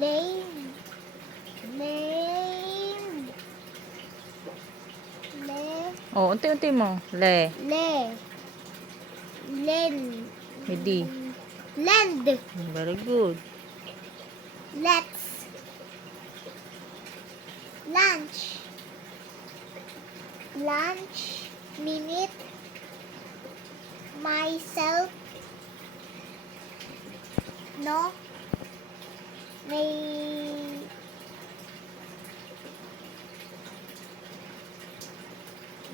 Lane. Lane. Le. Oh, unti-unti mo. Le. Le. Len. Hindi. Lend. Very good. Let's. Lunch. Lunch. Minute. Myself. No. May.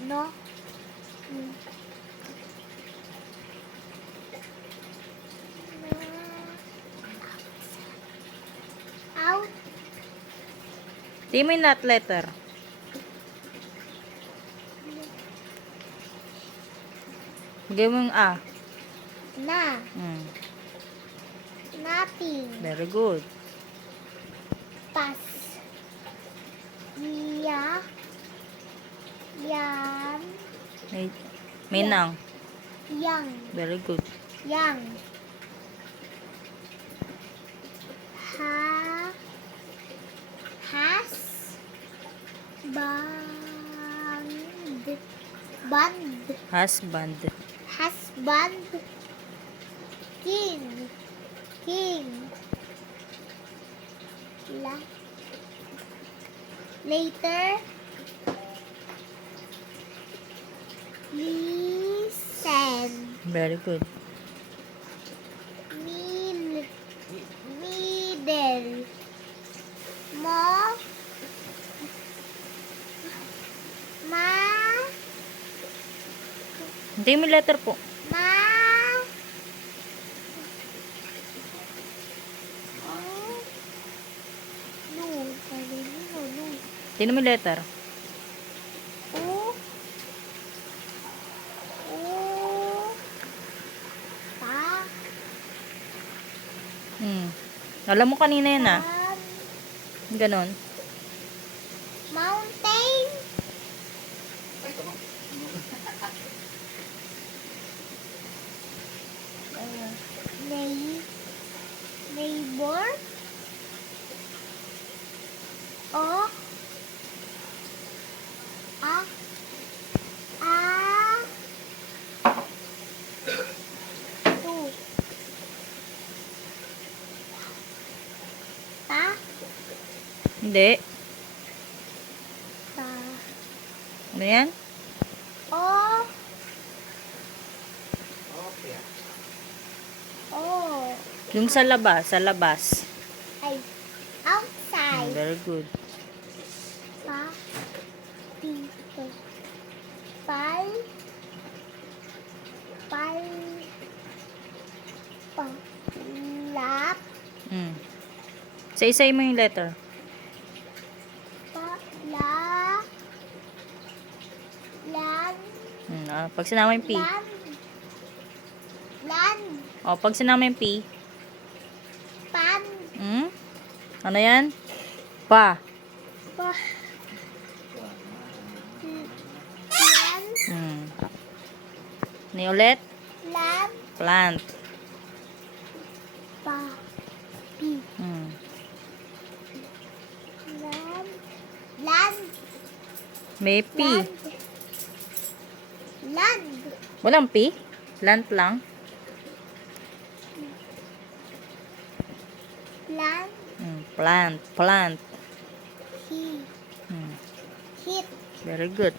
No. Out. Di mo yung not letter. Bigay mo yung A. Na. Hmm. Nothing. Very good. Pass. Ya. Yan. May nang. Yang. Very good. Yang. Ha. Has. Band. Band. Husband. Husband. King. King. Later. Listen. Very good. Middle. Mo. Ma. Hindi mo yung letter po. Ma. No. No. Hindi mo yung letter. O. O. Pa. Hmm. Alam mo kanina yan ah. Ganon. Mountain. Neighbor. O. A. A. Two. Ta. Hindi. Ta. Ano yan? O. O. Yung sa labas. Sa labas. Ay. Outside. Very good. Pa. Dito. Pal. Pal. Palap. Hmm. Isa-isay mo yung letter. Pala. Lan. Pag sinama yung P. Lan. Lan. O, pag sinama yung P. Pan. Hmm? Ano yan? Pa. Pa. Lan. Hmm. Ni ulit? Lan. Plant. Pa. Pi. Hmm. Lan. Lan. May P. Land. Land. Walang P? Plant lang? Land. Plant. Plant. He. Hmm. Hit. Very good.